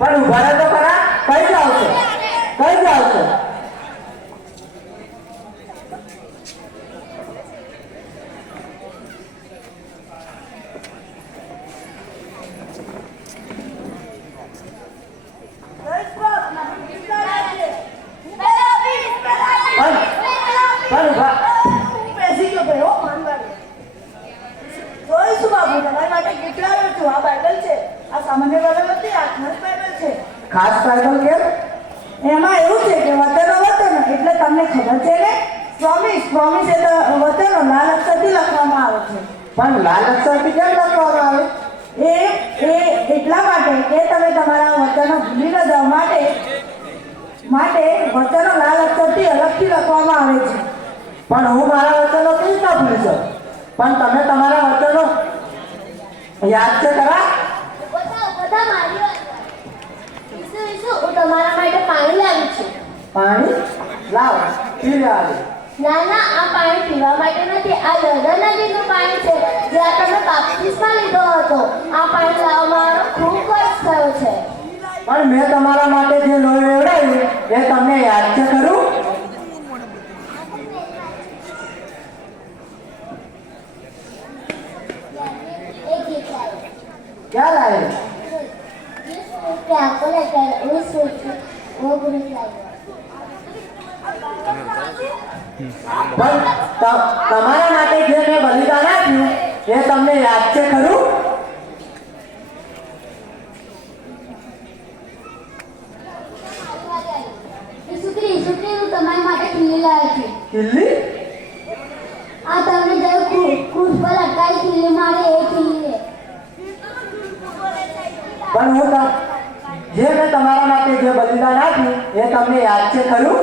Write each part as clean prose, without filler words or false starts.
પણ ઉભા રહો તો ખરા, કઈ જાવ છો? કઈ જાવ છો? ખાસ બાઇબલ કેમ? એમાં એવું છે કે વચનો એટલે તમને ખબર છે ને, પ્રોમિસ એટલે વચનો લાલ અક્ષરથી લખવામાં આવે છે. પણ લાલ અક્ષરથી કેમ લખવામાં આવે? એ એટલા માટે કે તમે તમારા વચનો ભૂલી ન જાઓ માટે વચનો લાલ અક્ષરથી અલગથી લખવામાં આવે છે. પણ હું મારા વચનો કેવી રીતના ભૂલી જાઉં? પણ તમે તમારા વચનો યાદ છે ખરા? બધા મારી હું તમારા માટે પાણી લાવી છું. પાણી લાવ, પી લેવા દે. ના ના, આ પાણી પીવા માટે નથી. આ દાદા નદીનું પાણી છે, જ્યાં તમે બાપ્તિસ્મા લીધો હતો. આ પાણી લાવવામાં ખૂબ ખર્ચ થયો છે. પણ મેં તમારા માટે જે લોહી વેવડાવ્યું એ તમને યાદ છે ખરું? ક્યાં લાવે? आपको लेकर उस वो पुरुष પણ તમારા માટે જે મેં બલિદાન આપ્યું એ તમને યાદ છે ખરું? ઈસુક્રી હું તમારા માટે ખીલી લાવી છું. ખીલી? આ તમને જે ક્રૂસ પર લટકાઈ ખીલી મારે એ ખીલી. પણ હું જે મેં તમારા માટે જે બલિદાન આપ્યું એ તમને યાદ છે ખરું?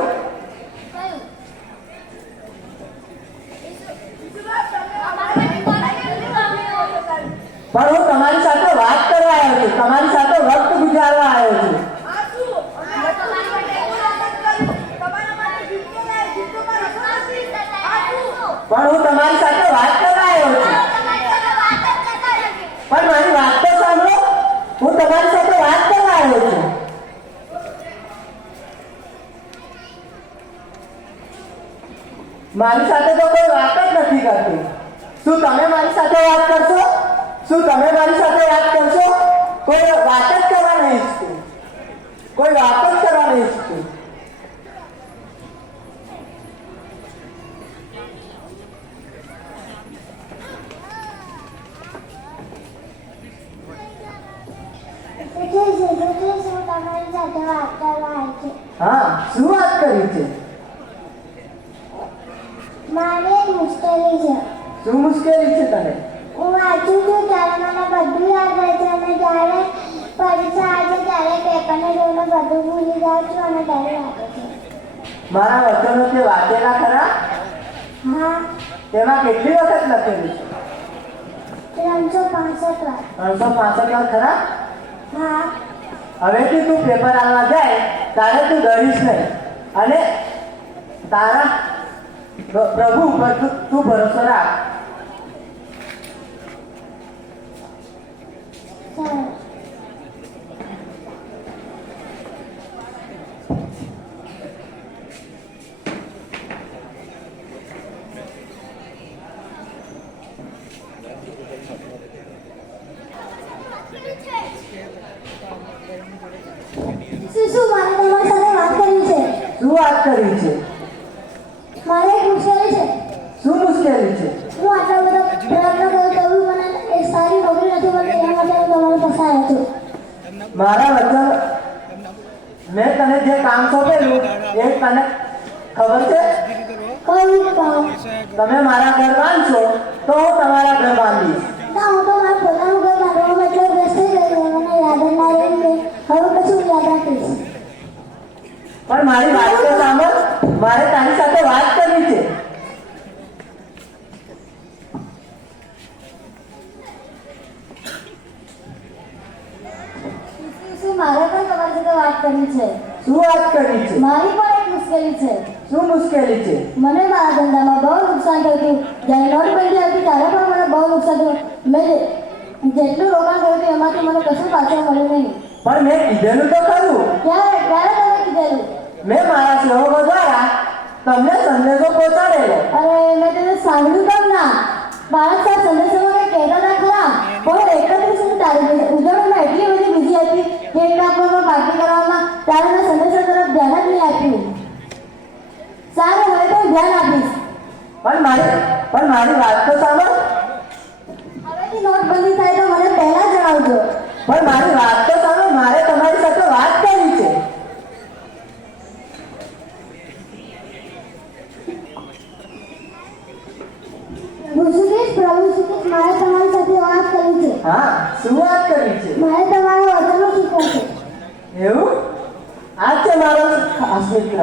પણ હું તમારી સાથે વાત કરવા આવ્યો છું, તમારી સાથે વખત ગુજારવા આવ્યો છું. પણ હું તમારી સાથે વાત કરવા આવ્યો છું. પણ મારી વાત તો સાંભળો, હું તમારી સાથે વાત કરવા આવ્યો છું. મારી સાથે તો કોઈ વાત જ નથી કરતી. શું તમે મારી સાથે વાત કરશો? શું તમે મારી સાથે વાત કરશો? કોઈ વાત જ કરવા નહીં ઈચ્છતું, કોઈ વાત જ કરવા નહીં ઈચ્છતું. હા, શું વાત કરી છે? મારે મુશ્કેલી છે. શું મુશ્કેલી છે તને? હું વાંચું છું ત્યારે મને બધું યાદ રહે છે, અને જ્યારે પરીક્ષા આવે છે ત્યારે પેપરને જોઈને બધું ભૂલી જાઉં છું અને ડર લાગે છે. મારા વચનો તે વાંચેલા ખરા? હા. તેમાં કેટલી વખત લખેલું છે? 365 વાર. 365 વાર ખરા? હા. હવેથી તું પેપર આવવા જાય ત્યારે તું ડરીશ નહીં, અને તારા પ્રભુ ઉપર તું ભરોસો રાખ. શું મારે તમારી સાથે વાત કરવી છે? શું વાત કરવી છે? મારે એક મુશ્કેલી છે. શું મુશ્કેલી છે? હું આટલા બધા પ્રયત્નો કરું તો મને એક સારી નોકરી નથી મળતી, એના માટે હું તમારી પાસે આવ્યો છું. મારા વચન મેં તને જે કામ સોંપેલું એ તને ખબર છે? કયું કામ? તમે મારા ઘર બાંધશો તો હું તમારા ઘર બાંધીશ. ના, હું તો મારા પોતાનું ઘર બાંધવામાં એટલો વ્યસ્ત થઈ ગયો, મને યાદ જ ના રહ્યું કે હવે પછી હું યાદ રાખીશ. પણ મારી વાત તો સાંભળ, મારે તારી સાથે વાત કરવી છે. કરી છે. શું વાત કરી છે? મારી પણ એક મુશ્કેલી છે. શું મુશ્કેલી છે? મને મારા ધંધામાં બહુ નુકસાન થયું હતું. જ્યારે નોટબંધી હતી ત્યારે પણ મને બહુ નુકસાન થયું. મેં જેટલું રોકાણ કર્યું હતું એમાંથી મને કશું પાછળ મળ્યું નહીં. પણ મેં કીધેલું તો ખરું. ક્યારે ક્યારે તમે કીધેલું? મેં મારા સેવકો દ્વારા તમને સંદેશો પહોંચાડેલો. અરે મેં તેને સાંભળ્યું પણ ના. ભારત સાહેબ સંદેશોમાં કંઈ કહેતા હતા ખરા, પણ 31મી તારીખે ઉજવણીમાં એટલી બધી બીજી હતી કે એક નાખવામાં પાર્ટી કરવામાં ત્યારે મેં સંદેશો તરફ ધ્યાન જ નહીં આપ્યું. સારું, હવે તો હું ધ્યાન આપીશ. પણ મારી વાત તો સાંભળ. હવેથી નોટબંધી થાય તો મને પહેલા જણાવજો. પણ મારી વાત તો સાંભળ. મારે તમારી સાથે વાત કરવી છે. ઋષિકેશ, પ્રભુ ઋષિકેશ, મારે તમારી સાથે વાત કરવી છે. હા, શું વાત કરવી છે? મારે તમારું વચનો શીખવું છે. એવું? આ છે મારો ખાસ મિત્ર.